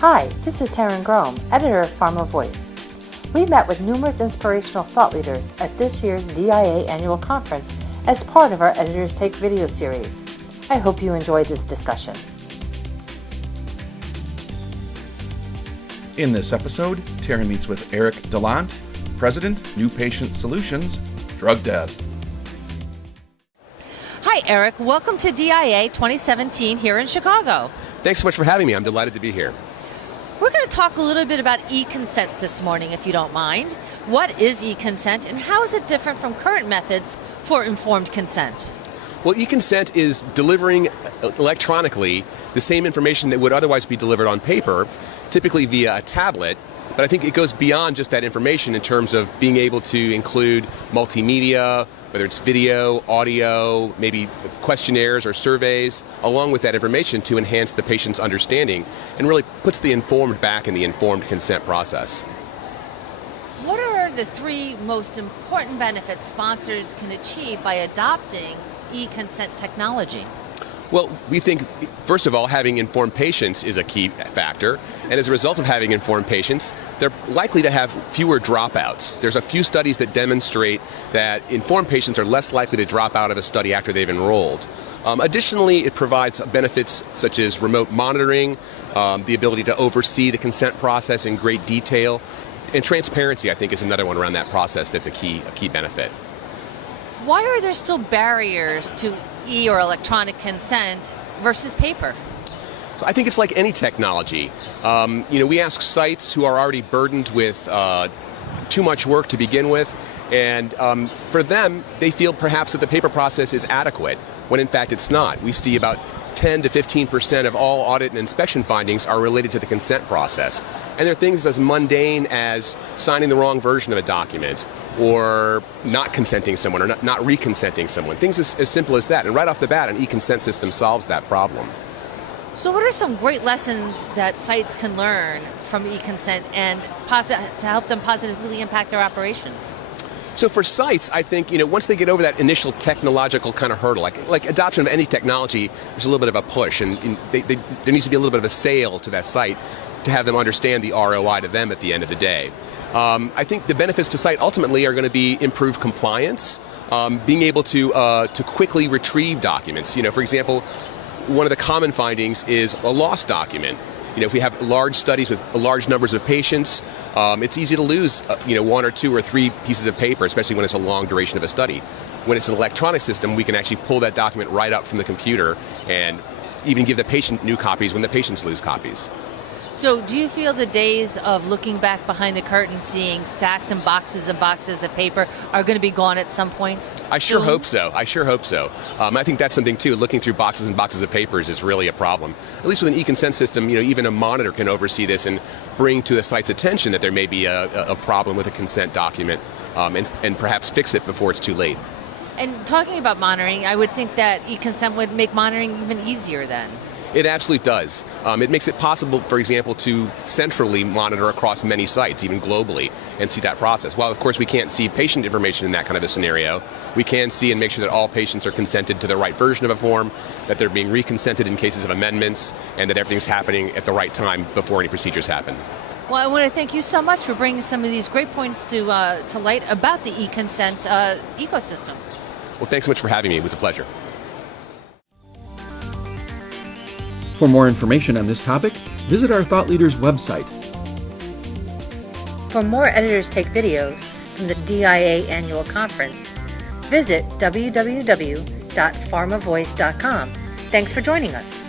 Hi, this is Taryn Grome, editor of Pharma Voice. We met with numerous inspirational thought leaders at this year's DIA annual conference as part of our Editors Take video series. I hope you enjoyed this discussion. In this episode, Taryn meets with Eric DeLant, President, New Patient Solutions, DrugDev. Hi, Eric. Welcome to DIA 2017 here in Chicago. Thanks so much for having me. I'm delighted to be here. We're going to talk a little bit about eConsent this morning, if you don't mind. What is eConsent, and how is it different from current methods for informed consent? Well, eConsent is delivering electronically the same information that would otherwise be delivered on paper, typically via a tablet. But I think it goes beyond just that information in terms of being able to include multimedia, whether it's video, audio, maybe questionnaires or surveys, along with that information to enhance the patient's understanding and really puts the informed back in the informed consent process. What are the three most important benefits sponsors can achieve by adopting eConsent technology? Well, we think, first of all, having informed patients is a key factor. And as a result of having informed patients, they're likely to have fewer dropouts. There's a few studies that demonstrate that informed patients are less likely to drop out of a study after they've enrolled. Additionally, it provides benefits such as remote monitoring, the ability to oversee the consent process in great detail, and transparency, I think, is another one around that process that's a key benefit. Why are there still barriers to or electronic consent versus paper? So I think it's like any technology. We ask sites who are already burdened with too much work to begin with, and for them, they feel perhaps that the paper process is adequate, when in fact it's not. We see about 10 to 15% of all audit and inspection findings are related to the consent process. And there are things as mundane as signing the wrong version of a document, or not consenting someone, or not reconsenting someone. Things as simple as that. And right off the bat, an eConsent system solves that problem. So what are some great lessons that sites can learn from eConsent and to help them positively impact their operations? So for sites, I think, once they get over that initial technological kind of hurdle, like adoption of any technology, there's a little bit of a push, and there needs to be a little bit of a sale to that site to have them understand the ROI to them at the end of the day. I think the benefits to site ultimately are going to be improved compliance, being able to quickly retrieve documents. For example, one of the common findings is a lost document. If we have large studies with large numbers of patients, it's easy to lose, one or two or three pieces of paper, especially when it's a long duration of a study. When it's an electronic system, we can actually pull that document right up from the computer and even give the patient new copies when the patients lose copies. So do you feel the days of looking back behind the curtain, seeing stacks and boxes of paper are going to be gone at some point? I sure hope so. I think that's something, too. Looking through boxes and boxes of papers is really a problem. At least with an eConsent system, even a monitor can oversee this and bring to the site's attention that there may be a problem with a consent document and perhaps fix it before it's too late. And talking about monitoring, I would think that eConsent would make monitoring even easier then. It absolutely does. It makes it possible, for example, to centrally monitor across many sites, even globally, and see that process. While, of course, we can't see patient information in that kind of a scenario, we can see and make sure that all patients are consented to the right version of a form, that they're being reconsented in cases of amendments, and that everything's happening at the right time before any procedures happen. Well, I want to thank you so much for bringing some of these great points to light about the eConsent ecosystem. Well, thanks so much for having me. It was a pleasure. For more information on this topic, visit our Thought Leaders website. For more Editors Take videos from the DIA annual conference, visit www.pharmavoice.com. Thanks for joining us.